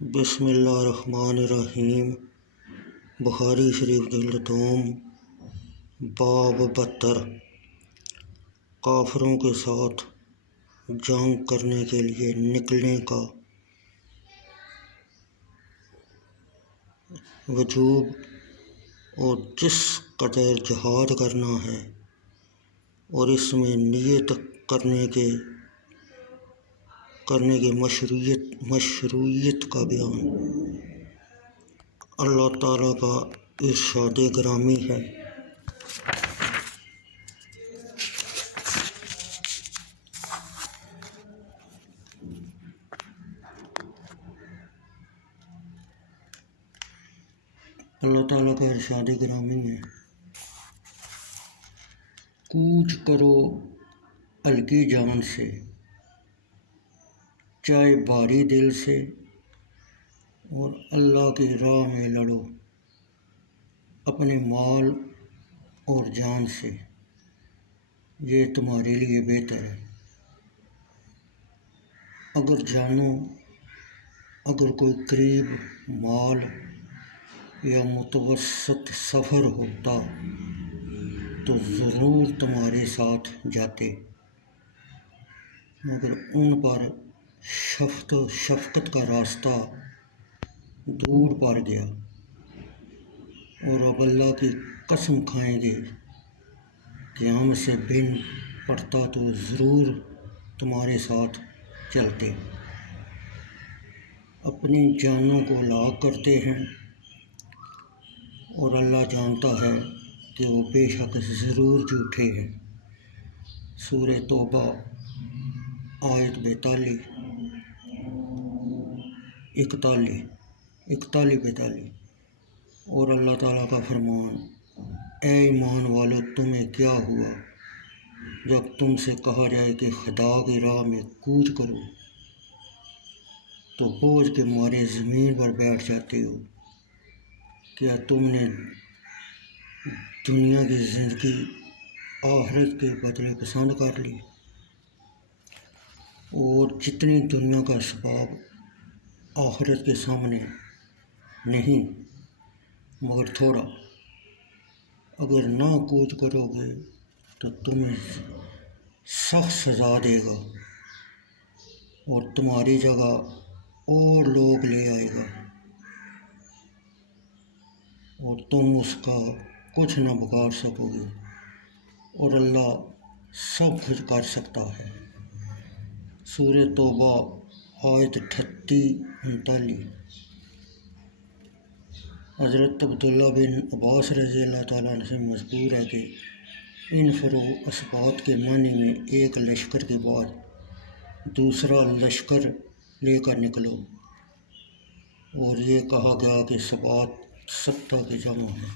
بسم اللہ الرحمن الرحیم۔ بخاری شریف جلد دوم، باب 72، کافروں کے ساتھ جنگ کرنے کے لیے نکلنے کا وجوب اور جس قدر جہاد کرنا ہے اور اس میں نیت کرنے کی مشروعیت کا بیان۔ اللہ تعالیٰ کا ارشاد گرامی ہے، اللہ تعالیٰ کا ارشاد گرامی ہے، کوچ کرو الگی جان سے، چاہے بھاری دل سے، اور اللہ کی راہ میں لڑو اپنے مال اور جان سے، یہ تمہارے لیے بہتر ہے۔ اگر کوئی قریب مال یا متوسط سفر ہوتا تو ضرور تمہارے ساتھ جاتے، مگر ان پر شفقت کا راستہ دور پڑ گیا، اور اب اللہ کی قسم کھائیں گے کہ ہم سے بن پڑتا تو ضرور تمہارے ساتھ چلتے۔ اپنی جانوں کو ہلاک کرتے ہیں اور اللہ جانتا ہے کہ وہ بے شک ضرور جھوٹے ہیں۔ سورہ توبہ آیت 41-42۔ اور اللہ تعالیٰ کا فرمان، اے ایمان والو تمہیں کیا ہوا جب تم سے کہا جائے کہ خدا کی راہ میں کوچ کرو تو بوجھ کے مارے زمین پر بیٹھ جاتے ہو؟ کیا تم نے دنیا کی زندگی آخرت کے بدلے پسند کر لی؟ اور جتنی دنیا کا اسباب آخرت کے سامنے نہیں مگر تھوڑا۔ اگر نہ کوچ کرو گے تو تمہیں سخت سزا دے گا اور تمہاری جگہ اور لوگ لے آئے گا، اور تم اس کا کچھ نہ بگاڑ سکو گے، اور اللہ سب کچھ کر سکتا ہے۔ سورہ توبہ آیت 38-39۔ حضرت عبداللہ بن عباس رضی اللہ تعالیٰ عنہ سے مذکور ہے کہ انفروا اسبات کے معنی میں ایک لشکر کے بعد دوسرا لشکر لے کر نکلو، اور یہ کہا گیا کہ سبات 7 کے جمع ہے۔